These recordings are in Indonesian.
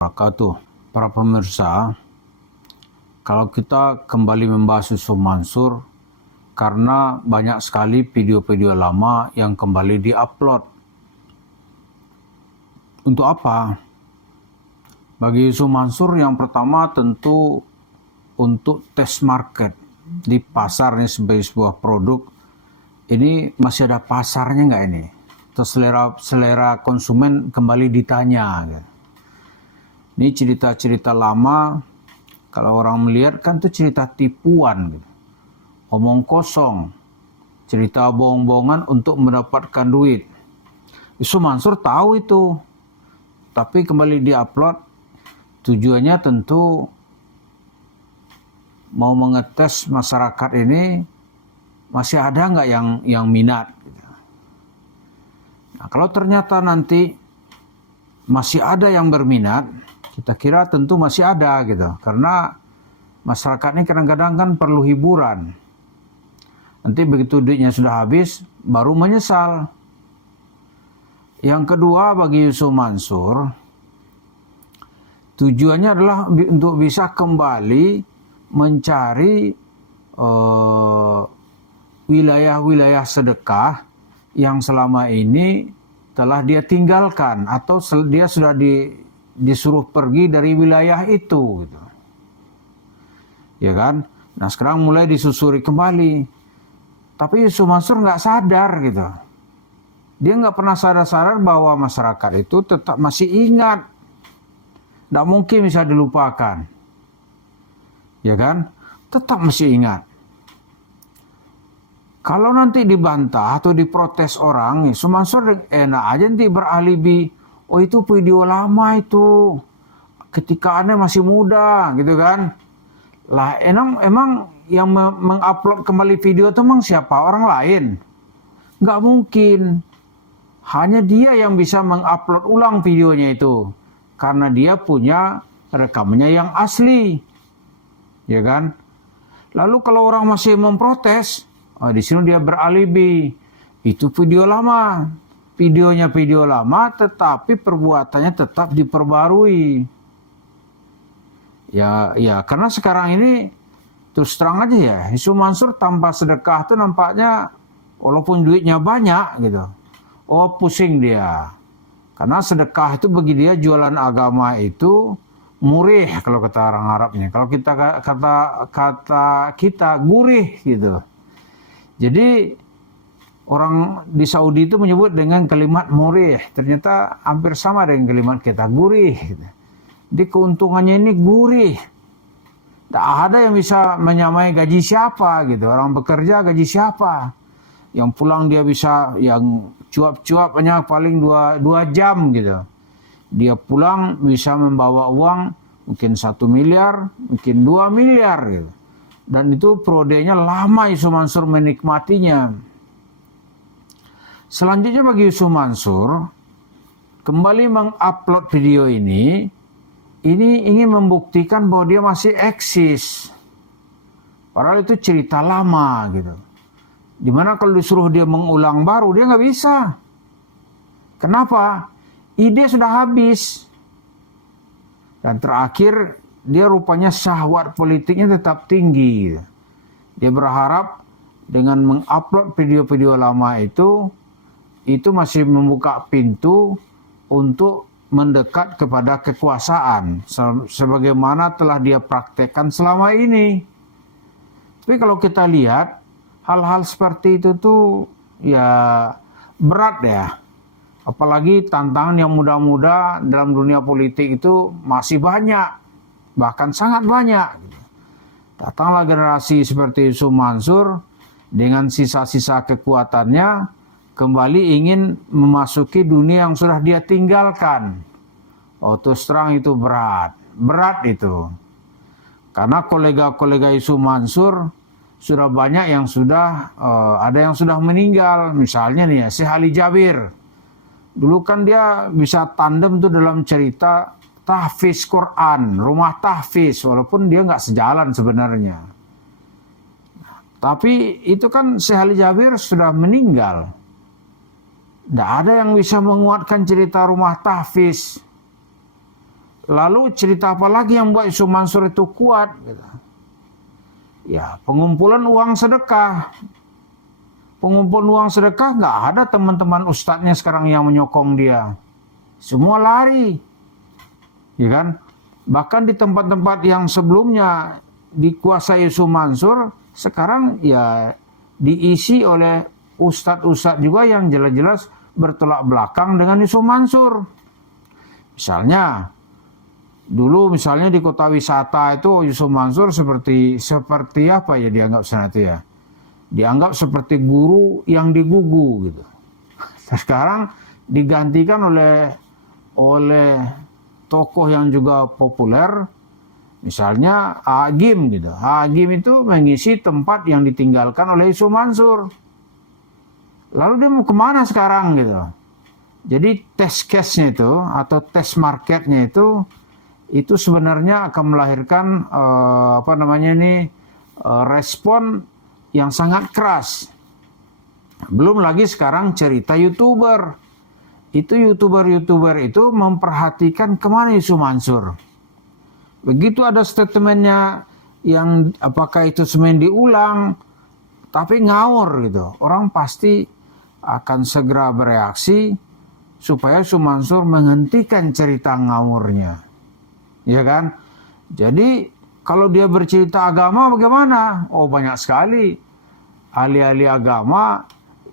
Wabarakatuh. Para pemirsa, kalau kita kembali membahas Yusuf Mansur, karena banyak sekali video-video lama yang kembali diupload. Untuk apa? Bagi Yusuf Mansur yang pertama tentu untuk test market di pasarnya sebagai sebuah produk. Ini masih ada pasarnya nggak ini? Terus selera konsumen kembali ditanya. Gitu. Ini cerita-cerita lama, kalau orang melihat kan itu cerita tipuan, gitu. Omong kosong, cerita bohong-bohongan untuk mendapatkan duit. Yusuf Mansur tahu itu, tapi kembali diupload, tujuannya tentu mau mengetes masyarakat ini masih ada nggak yang minat. Gitu. Nah, kalau ternyata nanti masih ada yang berminat, kita kira tentu masih ada gitu, karena masyarakat ini kadang-kadang kan perlu hiburan. Nanti begitu duitnya sudah habis, baru menyesal. Yang kedua bagi Yusuf Mansur, tujuannya adalah untuk bisa kembali mencari wilayah-wilayah sedekah yang selama ini telah dia tinggalkan atau dia sudah disuruh pergi dari wilayah itu, gitu. Ya kan? Nah sekarang mulai disusuri kembali. Tapi Yusuf Mansur nggak sadar gitu. Dia nggak pernah sadar bahwa masyarakat itu tetap masih ingat. Nggak mungkin bisa dilupakan. Ya kan? Tetap masih ingat. Kalau nanti dibantah atau diprotes orang, Yusuf Mansur enak aja nanti beralibi. Oh itu video lama itu, ketika Anda masih muda gitu kan. Lah emang yang mengupload kembali video itu memang siapa? Orang lain? Nggak mungkin. Hanya dia yang bisa mengupload ulang videonya itu. Karena dia punya rekamannya yang asli. Ya kan? Lalu kalau orang masih memprotes, di sini dia beralibi. Itu video lama. Videonya video lama, tetapi perbuatannya tetap diperbarui. Ya, karena sekarang ini terus terang aja ya, Yusuf Mansur tanpa sedekah itu nampaknya walaupun duitnya banyak gitu, oh pusing dia. Karena sedekah itu bagi dia jualan agama itu murih kalau kata orang Arabnya. Kalau kata kita gurih gitu. Jadi orang di Saudi itu menyebut dengan kalimat murih. Ternyata hampir sama dengan kalimat kita, gurih. Jadi keuntungannya ini gurih. Tidak ada yang bisa menyamai gaji siapa gitu. Orang bekerja gaji siapa. Yang pulang dia bisa, yang cuap-cuap hanya paling 2 jam gitu. Dia pulang bisa membawa uang mungkin 1 miliar, mungkin 2 miliar gitu. Dan itu periodenya lama Yusuf Mansur menikmatinya. Selanjutnya bagi Yusuf Mansur, kembali mengupload video ini ingin membuktikan bahwa dia masih eksis. Padahal itu cerita lama gitu. Dimana kalau disuruh dia mengulang baru, dia nggak bisa. Kenapa? Ide sudah habis. Dan terakhir, dia rupanya syahwat politiknya tetap tinggi. Dia berharap dengan mengupload video-video lama itu masih membuka pintu untuk mendekat kepada kekuasaan sebagaimana telah dia praktekkan selama ini. Tapi kalau kita lihat hal-hal seperti itu tuh ya berat ya. Apalagi tantangan yang muda-muda dalam dunia politik itu masih banyak, bahkan sangat banyak. Datanglah generasi seperti Yusuf Mansur dengan sisa-sisa kekuatannya kembali ingin memasuki dunia yang sudah dia tinggalkan. Oh terus terang itu berat itu. Karena kolega-kolega Yusuf Mansur sudah banyak yang ada yang sudah meninggal. Misalnya nih ya, Syekh Ali Jabir. Dulu kan dia bisa tandem tuh dalam cerita tahfiz Quran, rumah tahfiz, walaupun dia nggak sejalan sebenarnya. Tapi itu kan Syekh Ali Jabir sudah meninggal. Tidak ada yang bisa menguatkan cerita rumah tahfiz. Lalu cerita apa lagi yang buat Yusuf Mansur itu kuat? Gitu. Ya, pengumpulan uang sedekah. Pengumpulan uang sedekah nggak ada teman-teman ustadznya sekarang yang menyokong dia. Semua lari. Ya kan? Bahkan di tempat-tempat yang sebelumnya dikuasai Yusuf Mansur, sekarang ya diisi oleh ustadz-ustadz juga yang jelas-jelas bertolak belakang dengan Yusuf Mansur. Misalnya, dulu misalnya di kota wisata itu Yusuf Mansur seperti apa ya dianggap sana itu ya? Dianggap seperti guru yang digugu gitu. Sekarang digantikan oleh tokoh yang juga populer, misalnya Agim gitu. Agim itu mengisi tempat yang ditinggalkan oleh Yusuf Mansur. Lalu dia mau kemana sekarang gitu? Jadi test case-nya itu atau test marketnya itu sebenarnya akan melahirkan respon yang sangat keras. Belum lagi sekarang cerita YouTuber. Itu YouTuber itu memperhatikan kemana Yusuf Mansur. Begitu ada statementnya yang apakah itu semen diulang, tapi ngawur gitu. Orang pasti akan segera bereaksi supaya Yusuf Mansur menghentikan cerita ngawurnya. Ya kan? Jadi kalau dia bercerita agama bagaimana? Oh, banyak sekali ahli-ahli agama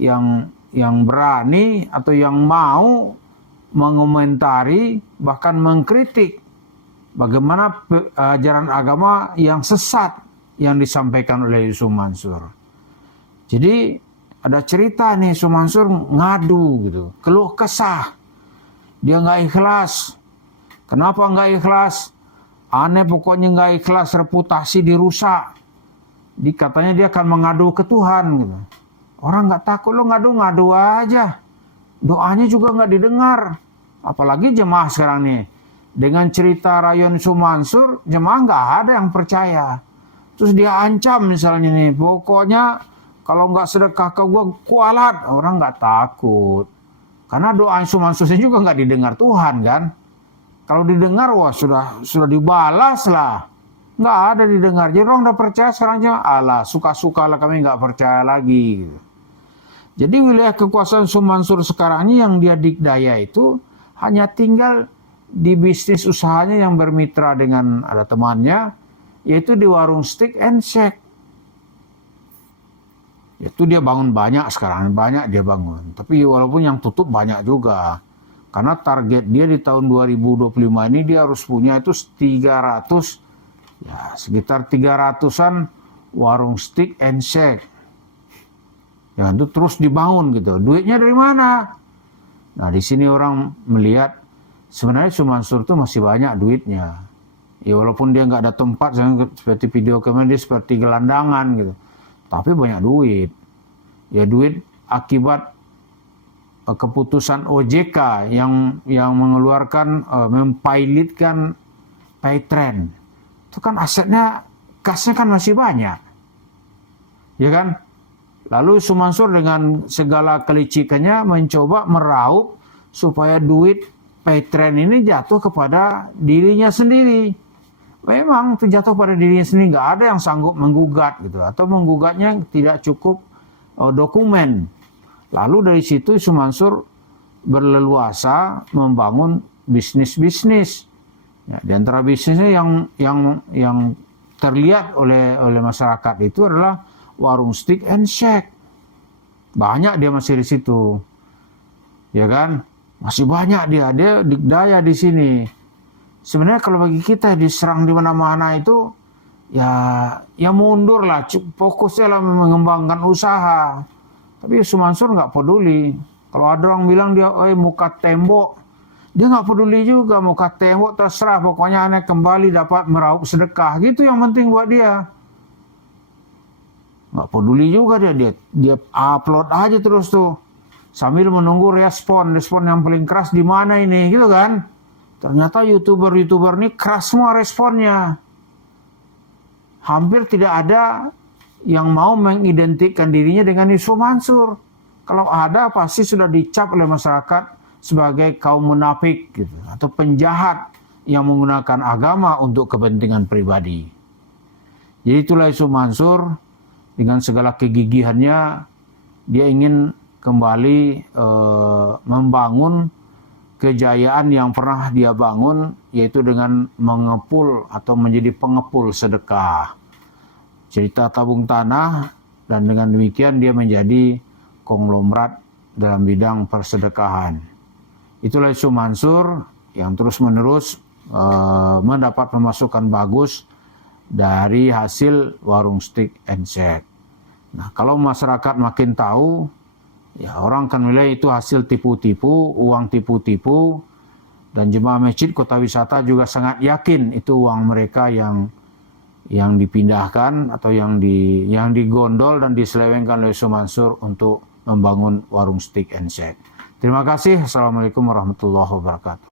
yang berani atau yang mau mengomentari bahkan mengkritik bagaimana ajaran agama yang sesat yang disampaikan oleh Yusuf Mansur. Jadi ada cerita nih Yusuf Mansur ngadu gitu, keluh kesah. Dia nggak ikhlas. Kenapa nggak ikhlas? Aneh pokoknya nggak ikhlas, reputasi dirusak. Katanya dia akan mengadu ke Tuhan gitu. Orang nggak takut, lo ngadu-ngadu aja. Doanya juga nggak didengar. Apalagi jemaah sekarang nih. Dengan cerita rayon Yusuf Mansur, jemaah nggak ada yang percaya. Terus dia ancam misalnya nih, pokoknya kalau nggak sedekah ke gue kualat. Orang nggak takut. Karena doa Yusuf Mansur juga nggak didengar Tuhan kan. Kalau didengar, wah sudah dibalas lah. Nggak ada didengar. Jadi orang udah percaya sekarang aja, alah suka-suka lah kami nggak percaya lagi. Gitu. Jadi wilayah kekuasaan Yusuf Mansur sekarang ini yang dia dikdaya itu hanya tinggal di bisnis usahanya yang bermitra dengan ada temannya, yaitu di warung steak and shake. Itu dia bangun banyak sekarang, banyak dia bangun. Tapi walaupun yang tutup banyak juga. Karena target dia di tahun 2025 ini dia harus punya itu 300, ya sekitar 300-an warung steak and shake. Ya itu terus dibangun gitu. Duitnya dari mana? Nah di sini orang melihat sebenarnya Yusuf Mansur itu masih banyak duitnya. Ya walaupun dia nggak ada tempat, seperti video kemarin dia seperti gelandangan gitu. Tapi banyak duit. Ya duit akibat keputusan OJK yang mengeluarkan mempilotkan Paytrend. Itu kan asetnya, kasnya kan masih banyak. Ya kan? Lalu Yusuf Mansur dengan segala kelicikannya mencoba meraup supaya duit Paytrend ini jatuh kepada dirinya sendiri. Memang itu jatuh pada dirinya sendiri, nggak ada yang sanggup menggugat gitu, atau menggugatnya tidak cukup dokumen. Lalu dari situ Yusuf Mansur berleluasa membangun bisnis-bisnis. Ya, di antara bisnisnya yang terlihat oleh masyarakat itu adalah warung steak and shake. Banyak dia masih di situ. Ya kan? Masih banyak dia dikdaya di sini. Sebenarnya kalau bagi kita diserang di mana-mana itu ya mundur lah, fokusnya lah mengembangkan usaha. Tapi Yusuf Mansur nggak peduli. Kalau ada orang bilang dia muka tembok, dia nggak peduli juga muka tembok, terserah. Pokoknya aneh kembali dapat meraup sedekah, gitu yang penting buat dia. Nggak peduli juga dia upload aja terus tuh sambil menunggu respon yang paling keras di mana ini, gitu kan? Ternyata youtuber ini keras semua responnya. Hampir tidak ada yang mau mengidentikan dirinya dengan Yusuf Mansur. Kalau ada pasti sudah dicap oleh masyarakat sebagai kaum munafik gitu, atau penjahat, yang menggunakan agama untuk kepentingan pribadi. Jadi itulah Yusuf Mansur dengan segala kegigihannya, dia ingin kembali membangun kejayaan yang pernah dia bangun, yaitu dengan mengepul atau menjadi pengepul sedekah. Cerita tabung tanah, dan dengan demikian dia menjadi konglomerat dalam bidang persedekahan. Itulah Yusuf Mansur yang terus-menerus mendapat pemasukan bagus dari hasil warung steak and shake. Nah, kalau masyarakat makin tahu, ya orang akan menilai itu hasil tipu-tipu, uang tipu-tipu, dan jemaah masjid kota wisata juga sangat yakin itu uang mereka yang dipindahkan atau yang digondol dan diselewengkan oleh Yusuf Mansur untuk membangun warung steak and shake. Terima kasih. Assalamualaikum warahmatullahi wabarakatuh.